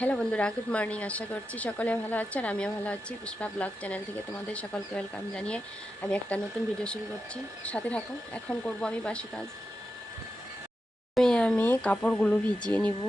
Hello বন্ধুরা, good morning. আশা করছি সকলে ভালো আছে আর আমিও ভালো আছি। পুষ্পা ব্লগ চ্যানেল থেকে তোমাদের সকলকে ওয়েলকাম জানিয়ে আমি একটা নতুন ভিডিও শুরু করছি। সাথে থাকো। এখন করব আমি বাসি কাজ। আমি কাপড়গুলো ভিজিয়ে নিব।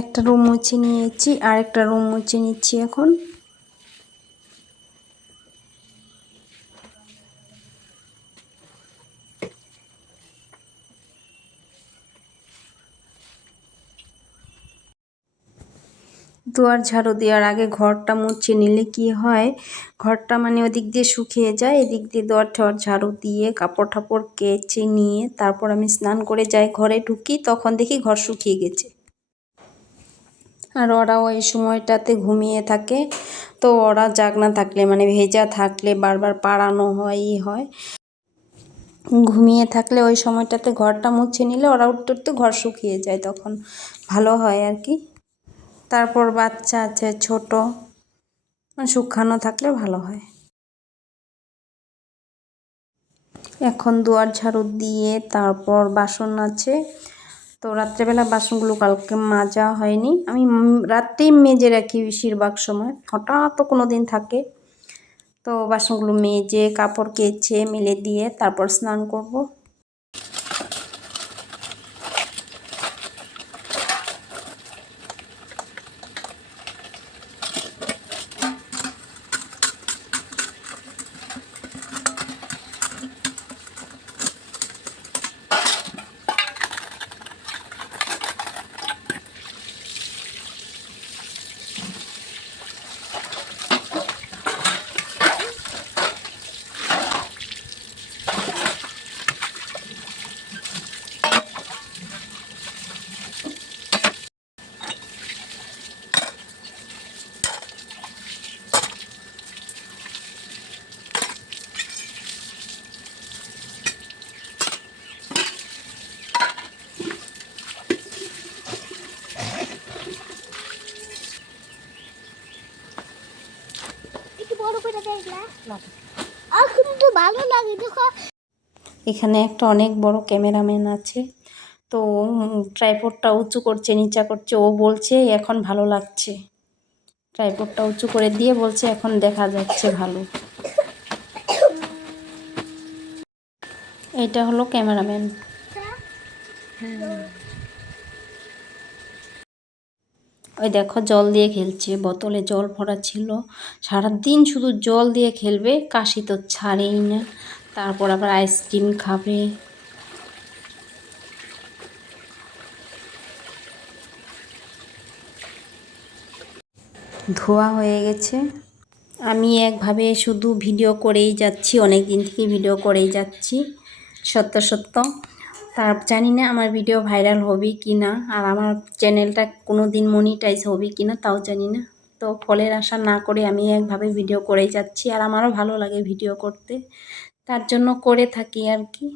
একটা রুম মুছে নিয়েছি আর একটা রুম মুছে নিচ্ছি এখন। দুয়ার ঝাড়ু দেওয়ার আগে ঘরটা মুছে নিলে কি হয়, ঘরটা মানে ওদিক দিয়ে শুকিয়ে যায়, এদিক দিয়ে দুয়ার ঠোয়ার ঝাড়ু দিয়ে কাপড় ঠাপড় কেচে নিয়ে তারপর আমি স্নান করে যাই, ঘরে ঢুকি, তখন দেখি ঘর শুকিয়ে গেছে। আর ওরাও এই সময়টাতে ঘুমিয়ে থাকে, তো ওরা জাগনা থাকলে মানে ভেজা থাকলে বারবার পাড়ানো হয়, হয়। ঘুমিয়ে থাকলে ওই সময়টাতে ঘরটা মুছে নিলে ওরা উঠতে উঠতে ঘর শুকিয়ে যায়, তখন ভালো হয় আর কি। তারপর বাচ্চা আছে ছোট, শুকানো থাকলে ভালো হয়। এখন দুয়ার ঝাড়ু দিয়ে তারপর বাসন আছে, তো রাত্রেবেলা বাসনগুলো কালকে মাজা হয়নি, আমি রাত্রেই মেজে রাখি বেশিরভাগ সময়, হঠাৎ তো কোনো দিন থাকে, তো বাসনগুলো মেজে কাপড় কেচে মেলে দিয়ে তারপর স্নান করব। এখানে একটা অনেক বড় ক্যামেরাম্যান আছে, তো ট্রাইপডটা উঁচু করছে নিচা করছে, ও বলছে এখন ভালো লাগছে। ট্রাইপডটা উঁচু করে দিয়ে বলছে এখন দেখা যাচ্ছে ভালো। এটা হলো ক্যামেরাম্যান। ওই দেখো জল দিয়ে খেলছে, বোতলে জল ভরা ছিল, সারাদিন শুধু জল দিয়ে খেলবে, কাশি তো ছাড়েই না। তারপর আবার আইসক্রিম খাবে। ধোয়া হয়ে গেছে। আমি একভাবে শুধু ভিডিও করেই যাচ্ছি, অনেক দিন থেকে ভিডিও করেই যাচ্ছি সত্য সত্য। তার জানি না আমার ভিডিও ভাইরাল হবে কি না, আর আমার চ্যানেলটা কোনো দিন মনিটাইজ হবে কি না তাও জানি না। তো ফলের আশা না করে আমি একভাবে ভিডিও করেই যাচ্ছি, আর আমারও ভালো লাগে ভিডিও করতে, তার জন্য করে থাকি আর কি।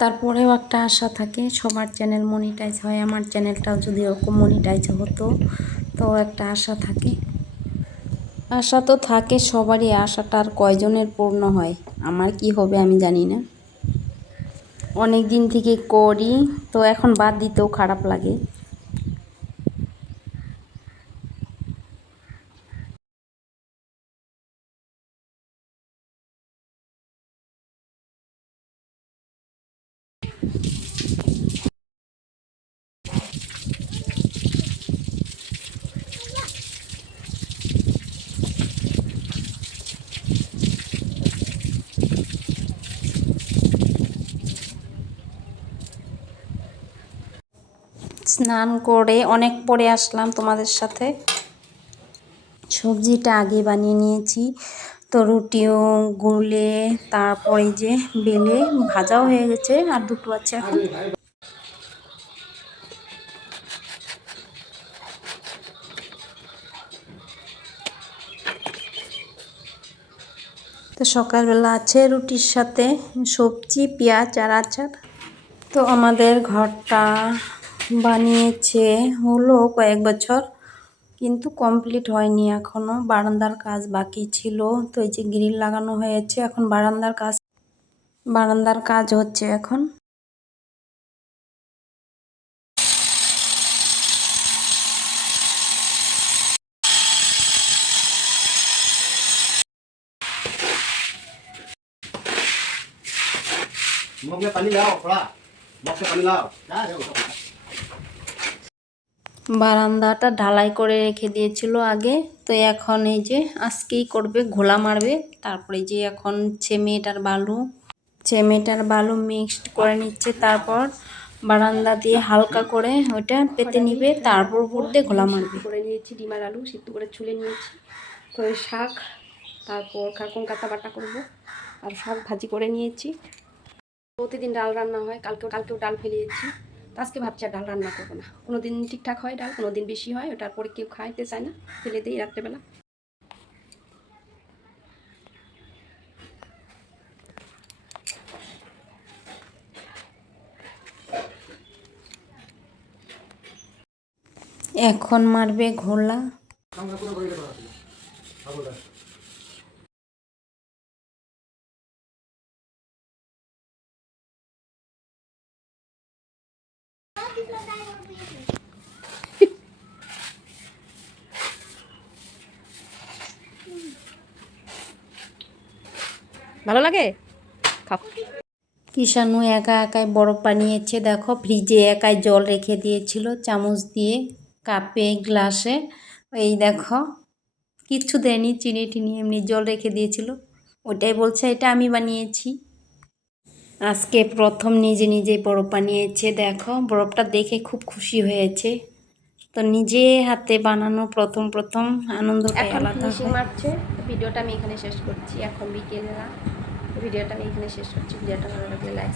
তারপরেও একটা আশা থাকে সবার চ্যানেল মনিটাইজ হয়, আমার চ্যানেলটাও যদি ওরকম মনিটাইজ হতো, তো একটা আশা থাকে। আশা তো থাকে সবারই, আশাটা আর কয়জনের পূর্ণ হয়, আমার কি হবে আমি জানি না। অনেক দিন থেকে করি, তো এখন বাদ দিতেও খারাপ লাগে। স্নান করে অনেক পরে আসলাম তোমাদের সাথে। সবজিটা আগে বানিয়ে নিয়েছি, তো রুটিও গুলে তারপরে যে বেলে ভাজাও হয়ে গেছে, আর দুটো আছে এখন। তো সকালবেলা আছে রুটির সাথে সবজি, পেঁয়াজ আর আচার। তো আমাদের ঘরটা বানিয়েছে হলো কয়েক বছর, কিন্তু কমপ্লিট হয়নি এখনও, বারান্দার কাজ বাকি ছিল। তো এই যে গ্রিল লাগানো হয়েছে, এখন বারান্দার কাজ হচ্ছে এখন। বারান্দাটা ঢালাই করে রেখে দিয়েছিল আগে, তো এখন এই যে আজকেই করবে, ঘোলা মারবে। তারপরে যে এখন সিমেন্ট আর বালু মিক্সড করে নিচ্ছে, তারপর বারান্দা দিয়ে হালকা করে ওইটা পেতে নিবে, তারপর উপর দিয়ে ঘোলা মারবে। করে নিয়েছি ডিম আর আলু সিদ্ধ করে ছুলে নিয়েছি, তো এই শাক, তারপর কাকুন কাটা বাটা করবো, আর শাক ভাজি করে নিয়েছি। প্রতিদিন ডাল রান্না হয়, কালকেও ডাল ফেলিয়েছি, তো আজকে ভাবছি আর ডাল রান্না করবো না। কোনো দিন ঠিকঠাক হয় ডাল, কোনো দিন বেশি হয়, ওটার পরে কেউ খাইতে চায় না, ফেলে দিই রাত্রেবেলা। এখন মারবে ঘোলা। ভালো লাগে, খাও। কিষানু একা একাই বরফ বানিয়েছে, দেখো ফ্রিজে একাই জল রেখে দিয়েছিল চামচ দিয়ে, কাপে গ্লাসে। এই দেখো কিচ্ছু দেয়নি, চিনি টিনি, এমনি জল রেখে দিয়েছিল। ওটাই বলছে এটা আমি বানিয়েছি। আজকে প্রথম নিজে নিজেই বরফ বানিয়েছে, দেখো বরফটা দেখে খুব খুশি হয়েছে। তো নিজে হাতে বানানো প্রথম আনন্দটাই এখন আলাদা ফিনিশিং হয়। মারছে। ভিডিওটা আমি এখানে শেষ করছি, এখন বিকেলবেলা ভিডিওটা আমি এখানে শেষ করছি। ভিডিওটা ভালো লাগলে লাইক